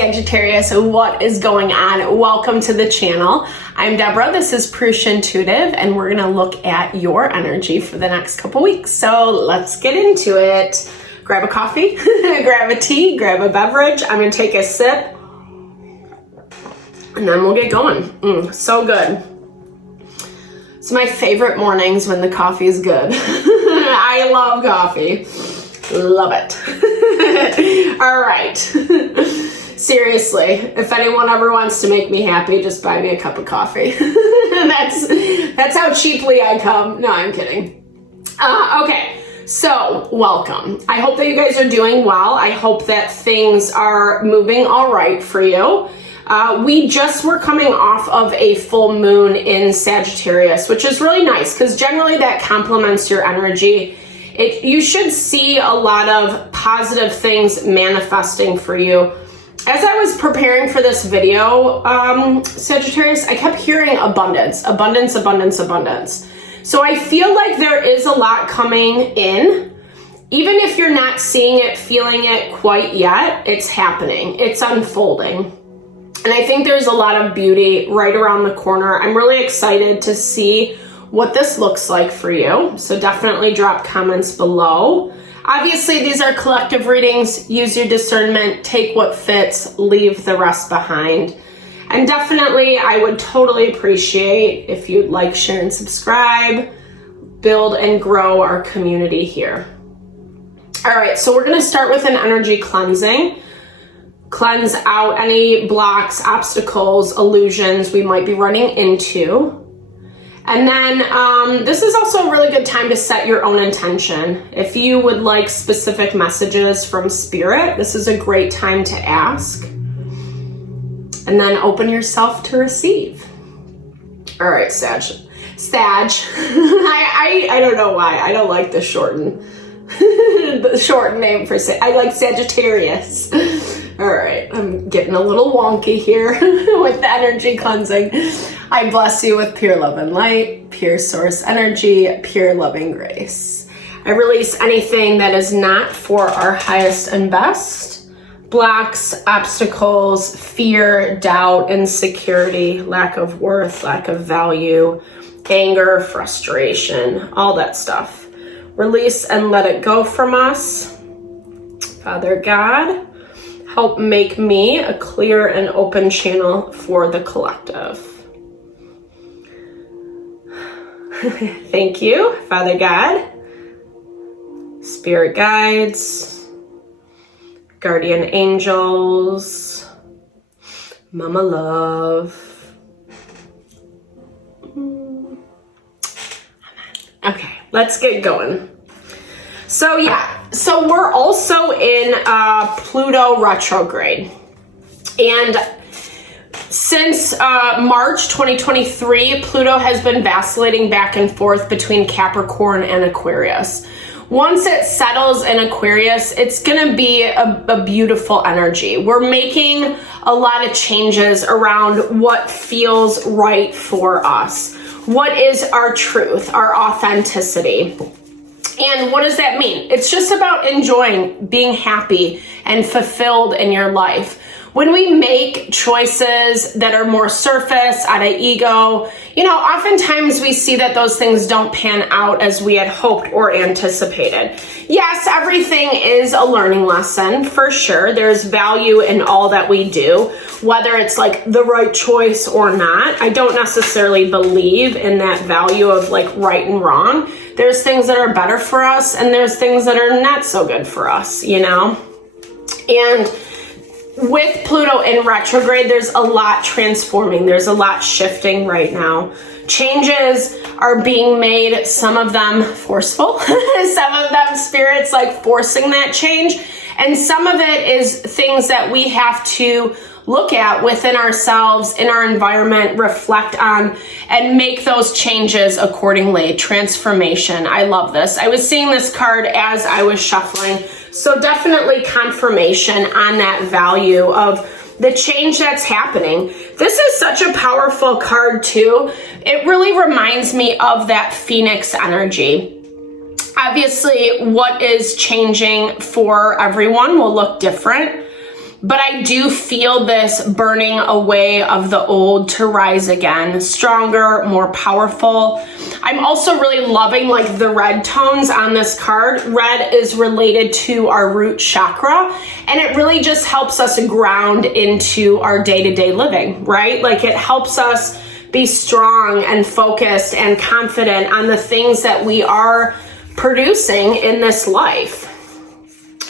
Sagittarius, what is going on? Welcome to the channel. I'm Deborah, this is Purusha Intuitive, and we're gonna look at your energy for the next couple weeks. So let's get into it. Grab a coffee, grab a tea, grab a beverage. I'm gonna take a sip, and then we'll get going. So good. It's my favorite mornings when the coffee is good. I love coffee. Love it. All right. Seriously, if anyone ever wants to make me happy, just buy me a cup of coffee. That's how cheaply I come. No, I'm kidding. Okay, so welcome. I hope that you guys are doing well. I hope that things are moving all right for you. We just were coming off of a full moon in Sagittarius, which is really nice because generally that complements your energy. You should see a lot of positive things manifesting for you. As I was preparing for this video, Sagittarius, I kept hearing abundance, abundance, abundance, abundance. So I feel like there is a lot coming in. Even if you're not seeing it, feeling it quite yet, it's happening. It's unfolding. And I think there's a lot of beauty right around the corner. I'm really excited to see what this looks like for you. So definitely drop comments below. Obviously, these are collective readings. Use your discernment, take what fits, leave the rest behind. And definitely, I would totally appreciate if you'd like, share, and subscribe. Build and grow our community here. All right, so we're gonna start with an energy cleansing. Cleanse out any blocks, obstacles, illusions we might be running into. And then this is also a really good time to set your own intention. If you would like specific messages from Spirit, this is a great time to ask. And then open yourself to receive. All right, Sag. I don't know why. I don't like the shortened name for Sag. I like Sagittarius. All right, I'm getting a little wonky here with the energy cleansing. I bless you with pure love and light, pure source energy, pure loving grace. I release anything that is not for our highest and best. Blocks, obstacles, fear, doubt, insecurity, lack of worth, lack of value, anger, frustration, all that stuff. Release and let it go from us. Father God, help make me a clear and open channel for the collective. Thank you, Father God, Spirit guides, guardian angels, Mama Love. Okay, let's get going. So so we're also in Pluto retrograde. And since March 2023, Pluto has been vacillating back and forth between Capricorn and Aquarius. Once it settles in Aquarius, it's gonna be a beautiful energy. We're making a lot of changes around what feels right for us. What is our truth, our authenticity? And what does that mean? It's just about enjoying, being happy and fulfilled in your life. When we make choices that are more surface, out of ego, oftentimes we see that those things don't pan out as we had hoped or anticipated. Yes, everything is a learning lesson, for sure. There's value in all that we do, whether it's like the right choice or not. I don't necessarily believe in that value of like right and wrong. There's things that are better for us and there's things that are not so good for us, And with Pluto in retrograde, there's a lot transforming. There's a lot shifting right now. Changes are being made, some of them forceful, some of them spirits like forcing that change. And some of it is things that we have to look at within ourselves, in our environment, reflect on, and make those changes accordingly. Transformation. I love this. I was seeing this card as I was shuffling. So definitely confirmation on that value of the change that's happening. This is such a powerful card too. It really reminds me of that Phoenix energy. Obviously, what is changing for everyone will look different. But I do feel this burning away of the old to rise again, stronger, more powerful. I'm also really loving like the red tones on this card. Red is related to our root chakra, and it really just helps us ground into our day-to-day living, right? Like it helps us be strong and focused and confident on the things that we are producing in this life.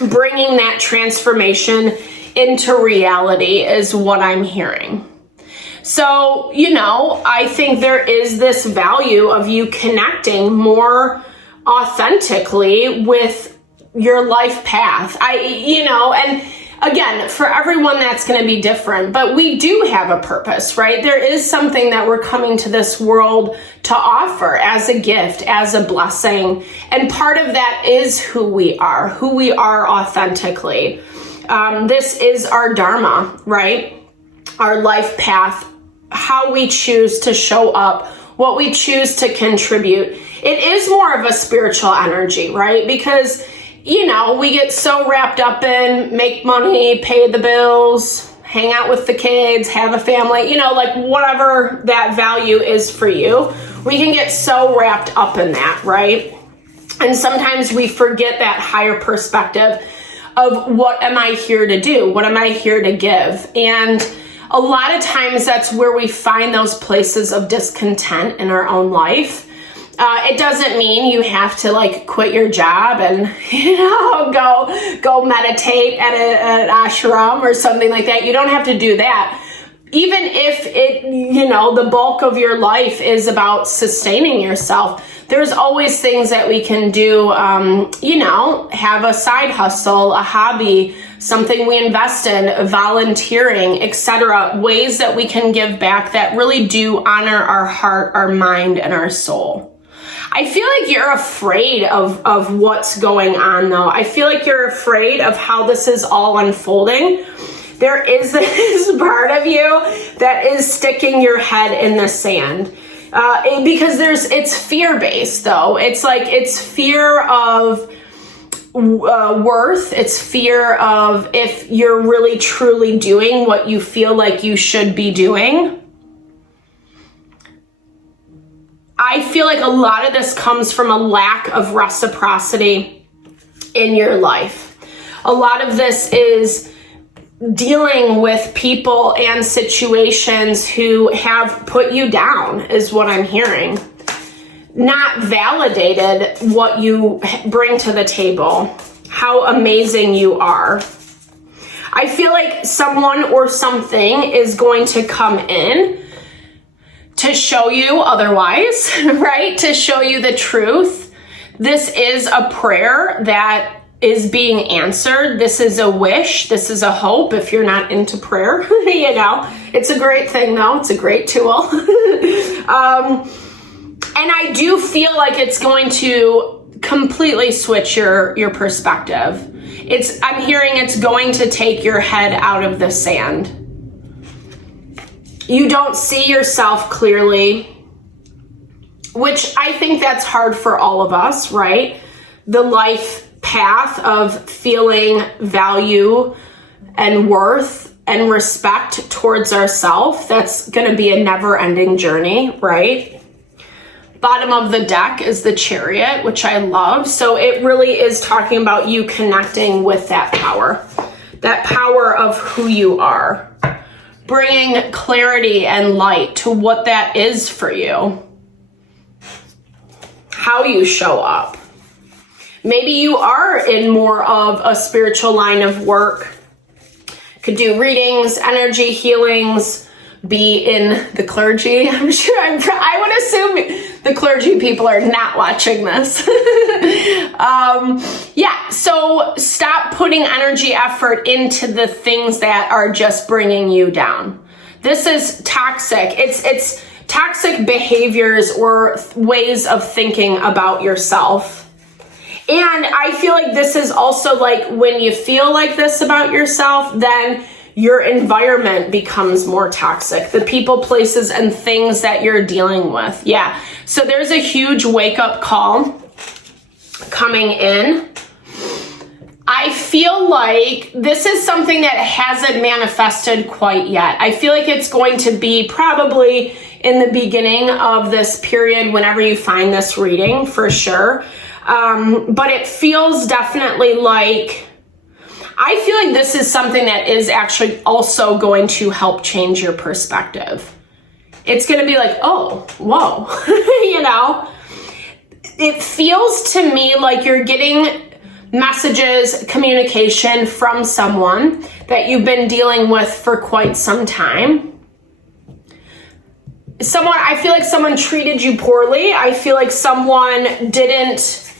Bringing that transformation into reality is what I'm hearing. So, you know, I think there is this value of you connecting more authentically with your life path. And again, for everyone that's going to be different, but we do have a purpose, right? There is something that we're coming to this world to offer as a gift, as a blessing. And part of that is who we are authentically. This is our dharma, right? Our life path, how we choose to show up, what we choose to contribute. It is more of a spiritual energy, right? Because, you know, we get so wrapped up in make money, pay the bills, hang out with the kids, have a family, you know, like whatever that value is for you. We can get so wrapped up in that, right? And sometimes we forget that higher perspective of what am I here to do? What am I here to give? And a lot of times that's where we find those places of discontent in our own life. It doesn't mean you have to like quit your job and, you know, go meditate at an ashram or something like that. You don't have to do that. Even if it, you know, the bulk of your life is about sustaining yourself, there's always things that we can do, you know, have a side hustle, a hobby, something we invest in, volunteering, etc. Ways that we can give back that really do honor our heart, our mind, and our soul. I feel like you're afraid of what's going on, though. I feel like you're afraid of how this is all unfolding. There is this part of you that is sticking your head in the sand. Because it's fear-based, though. It's fear of worth. It's fear of if you're really truly doing what you feel like you should be doing. I feel like a lot of this comes from a lack of reciprocity in your life. A lot of this is dealing with people and situations who have put you down, is what I'm hearing. Not validated what you bring to the table, how amazing you are. I feel like someone or something is going to come in to show you otherwise, right? To show you the truth. This is a prayer that is being answered. This is a wish. This is a hope if you're not into prayer. You know, it's a great thing though. It's a great tool. And I do feel like it's going to completely switch your perspective. I'm hearing it's going to take your head out of the sand. You don't see yourself clearly, which I think that's hard for all of us, right? The life path of feeling value and worth and respect towards ourselves. That's going to be a never-ending journey, right? Bottom of the deck is the Chariot, which I love. So it really is talking about you connecting with that power of who you are. Bringing clarity and light to what that is for you. How you show up. Maybe you are in more of a spiritual line of work. Could do readings, energy healings, be in the clergy. I'm sure I would assume the clergy people are not watching this. Yeah, so stop putting energy effort into the things that are just bringing you down. This is toxic. It's toxic behaviors or ways of thinking about yourself. And I feel like this is also like when you feel like this about yourself, then your environment becomes more toxic. The people, places, and things that you're dealing with. Yeah. So there's a huge wake-up call coming in. I feel like this is something that hasn't manifested quite yet. I feel like it's going to be probably in the beginning of this period whenever you find this reading, for sure. But it feels definitely like, I feel like this is something that is actually also going to help change your perspective. It's going to be like, oh, whoa, you know? It feels to me like you're getting messages, communication from someone that you've been dealing with for quite some time. I feel like someone treated you poorly. I feel like someone didn't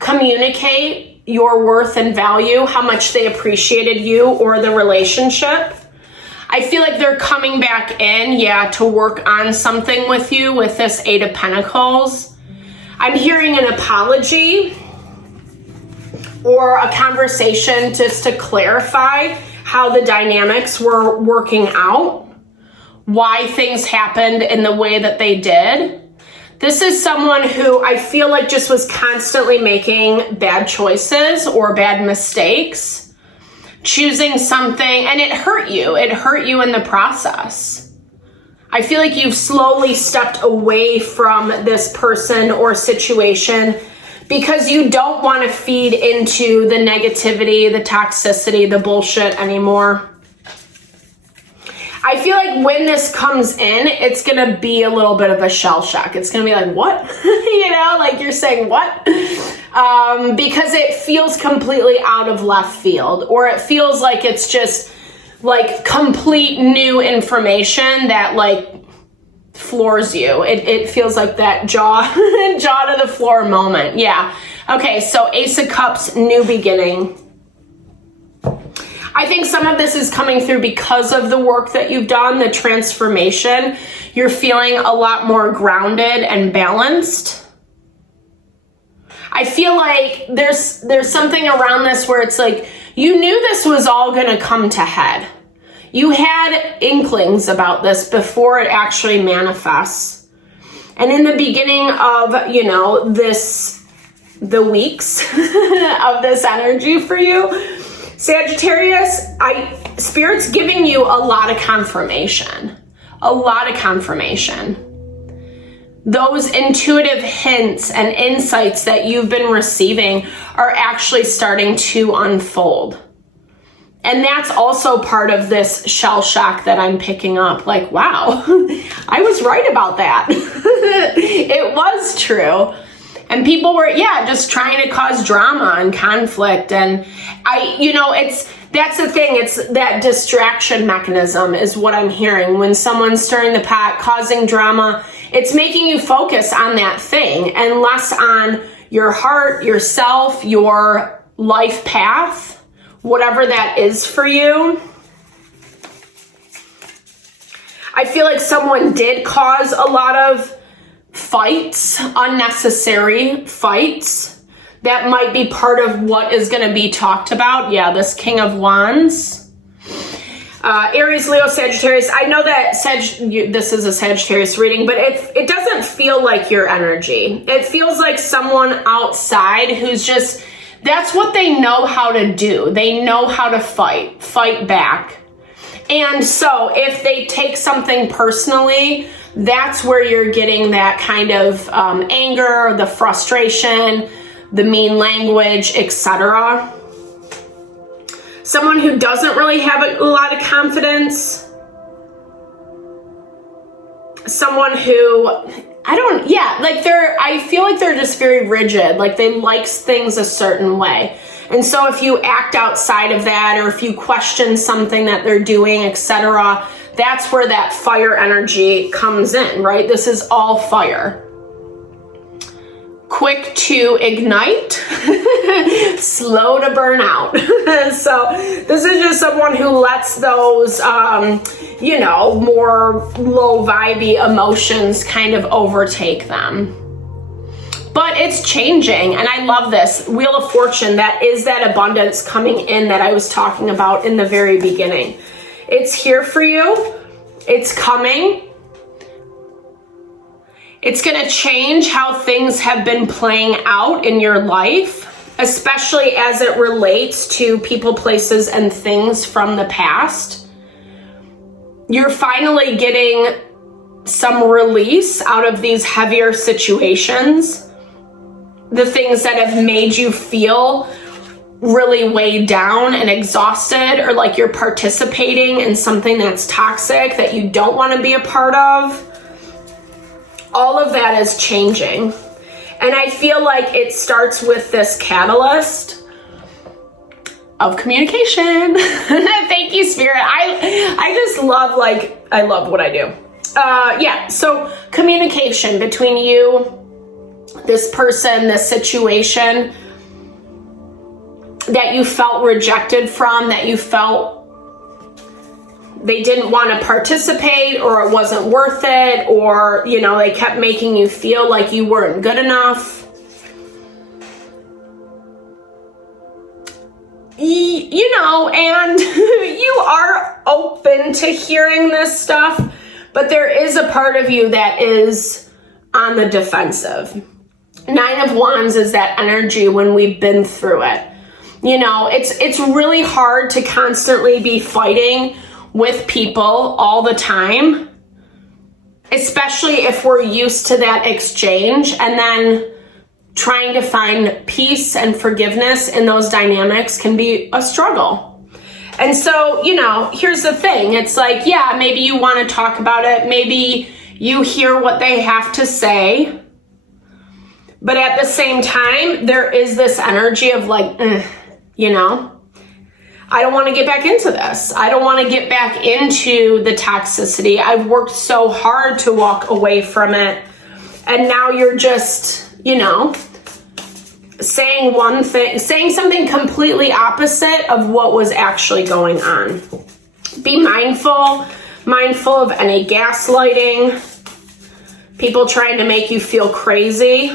communicate your worth and value, how much they appreciated you or the relationship. I feel like they're coming back in, to work on something with you with this Eight of Pentacles. I'm hearing an apology or a conversation just to clarify how the dynamics were working out, why things happened in the way that they did. This is someone who I feel like just was constantly making bad choices or bad mistakes, choosing something, and it hurt you. It hurt you in the process. I feel like you've slowly stepped away from this person or situation because you don't want to feed into the negativity, the toxicity, the bullshit anymore. I feel like when this comes in, it's going to be a little bit of a shell shock. It's going to be like, what? You know, like you're saying, what? Because it feels completely out of left field, or it feels like it's just like complete new information that like floors you. It feels like that jaw to the floor moment. Yeah. Okay. So Ace of Cups, new beginning. I think some of this is coming through because of the work that you've done, the transformation. You're feeling a lot more grounded and balanced. I feel like there's something around this where it's like, you knew this was all going to come to head. You had inklings about this before it actually manifests. And in the beginning of, the weeks of this energy for you, Sagittarius, Spirit's giving you a lot of confirmation. A lot of confirmation. Those intuitive hints and insights that you've been receiving are actually starting to unfold. And that's also part of this shell shock that I'm picking up. Like, wow, I was right about that. It was true. And people were, just trying to cause drama and conflict. And that's the thing. It's that distraction mechanism is what I'm hearing. When someone's stirring the pot, causing drama, it's making you focus on that thing and less on your heart, yourself, your life path, whatever that is for you. I feel like someone did cause a lot of fights, unnecessary fights that might be part of what is going to be talked about. Yeah, this King of Wands. Aries, Leo, Sagittarius. I know that this is a Sagittarius reading, but it doesn't feel like your energy. It feels like someone outside who's just, that's what they know how to do. They know how to fight back. And so if they take something personally, that's where you're getting that kind of anger, the frustration, the mean language, etc. Someone who doesn't really have a lot of confidence. Someone who, I feel like they're just very rigid. Like they like things a certain way. And so if you act outside of that, or if you question something that they're doing, etc., that's where that fire energy comes in, right? This is all fire. Quick to ignite, slow to burn out. So this is just someone who lets those, more low vibey emotions kind of overtake them. But it's changing, and I love this. Wheel of Fortune, that is that abundance coming in that I was talking about in the very beginning. It's here for you. It's coming. It's going to change how things have been playing out in your life. especially as it relates to people, places, and things from the past. You're finally getting some release out of these heavier situations. The things that have made you feel really weighed down and exhausted, or like you're participating in something that's toxic that you don't want to be a part of. All of that is changing. And I feel like it starts with this catalyst of communication. Thank you, Spirit. I just love, like, I love what I do. Yeah, so communication between you, this person, this situation that you felt rejected from, that you felt they didn't want to participate, or it wasn't worth it, or, you know, they kept making you feel like you weren't good enough. You know, and you are open to hearing this stuff, but there is a part of you that is on the defensive. 9 of Wands is that energy when we've been through it. You know, it's really hard to constantly be fighting with people all the time, especially if we're used to that exchange, and then trying to find peace and forgiveness in those dynamics can be a struggle. And so, you know, here's the thing. It's like, yeah, maybe you want to talk about it. Maybe you hear what they have to say. But at the same time, there is this energy of like, you know, I don't want to get back into this. I don't want to get back into the toxicity. I've worked so hard to walk away from it. And now you're just, you know, saying one thing, saying something completely opposite of what was actually going on. Be mindful of any gaslighting, people trying to make you feel crazy.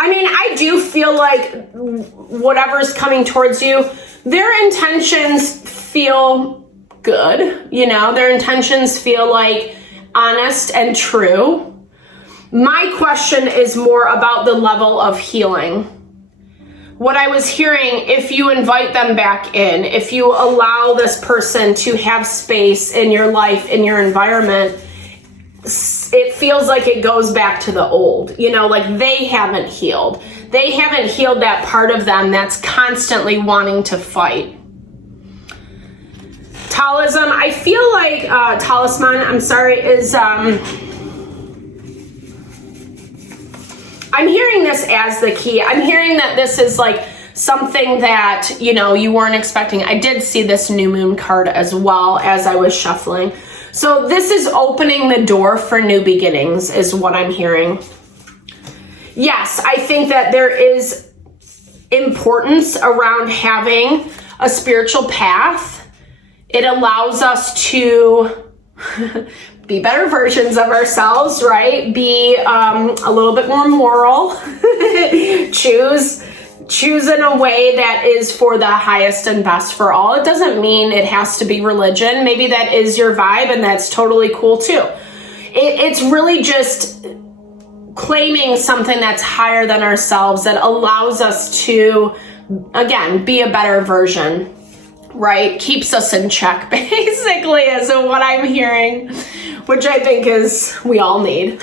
I mean, I do feel like whatever's coming towards you, their intentions feel good, you know, their intentions feel like honest and true. My question is more about the level of healing. What I was hearing, if you invite them back in, if you allow this person to have space in your life, in your environment, it feels like it goes back to the old, you know, like they haven't healed. They haven't healed that part of them that's constantly wanting to fight. Talisman, I feel like, is, I'm hearing this as the key. I'm hearing that this is like something that, you know, you weren't expecting. I did see this new moon card as well as I was shuffling. So this is opening the door for new beginnings is what I'm hearing. Yes, I think that there is importance around having a spiritual path. It allows us to be better versions of ourselves, right? Be a little bit more moral. Choose in a way that is for the highest and best for all. It doesn't mean it has to be religion. Maybe that is your vibe, and that's totally cool too. It's really just claiming something that's higher than ourselves that allows us to, again, be a better version, right? Keeps us in check, basically, is what I'm hearing, which I think is we all need.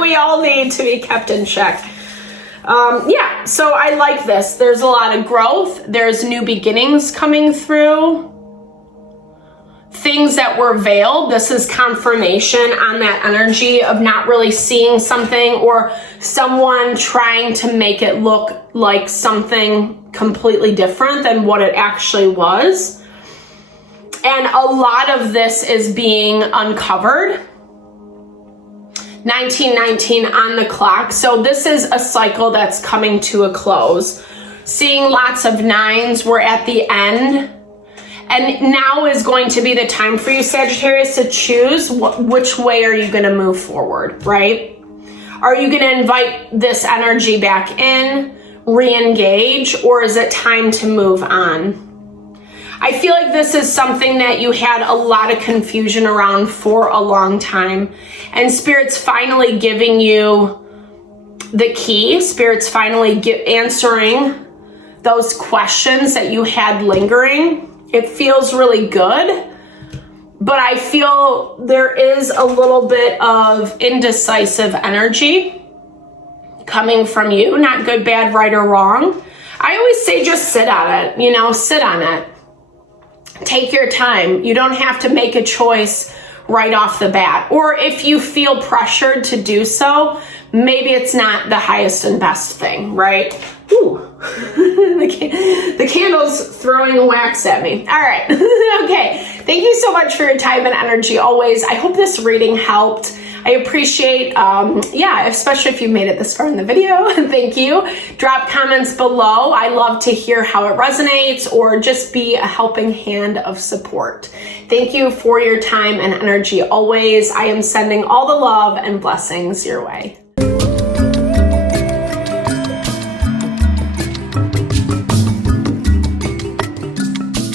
We all need to be kept in check. Yeah, so I like this. There's a lot of growth. There's new beginnings coming through. Things that were veiled. This is confirmation on that energy of not really seeing something, or someone trying to make it look like something completely different than what it actually was. And a lot of this is being uncovered. 1919 on the clock. So this is a cycle that's coming to a close. Seeing lots of 9s. We're at the end. And now is going to be the time for you, Sagittarius, to choose which way are you going to move forward, right? Are you going to invite this energy back in, re-engage, or is it time to move on? I feel like this is something that you had a lot of confusion around for a long time, and Spirit's finally giving you the key. Spirit's finally answering those questions that you had lingering. It feels really good, but I feel there is a little bit of indecisive energy coming from you. Not good, bad, right, or wrong. I always say just sit on it, you know, sit on it. Take your time. You don't have to make a choice right off the bat. Or if you feel pressured to do so, maybe it's not the highest and best thing, right? Ooh, the candle's throwing wax at me. All right. Okay. Thank you so much for your time and energy always. I hope this reading helped. I appreciate, especially if you made it this far in the video. Thank you. Drop comments below. I love to hear how it resonates or just be a helping hand of support. Thank you for your time and energy always. I am sending all the love and blessings your way.